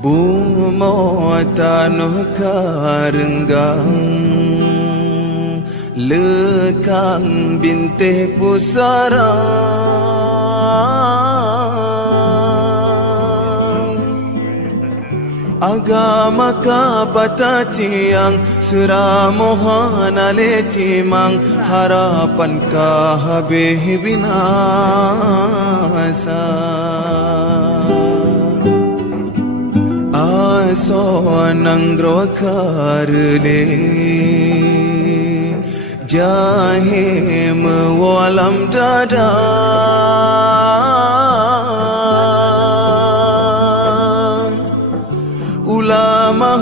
Bumo tanuh karenggang lekang bintih pusara agama kapata ciang seramohana lecimang harapan kahabeh binasa asoanang grokarle jahe mewalam dada ulama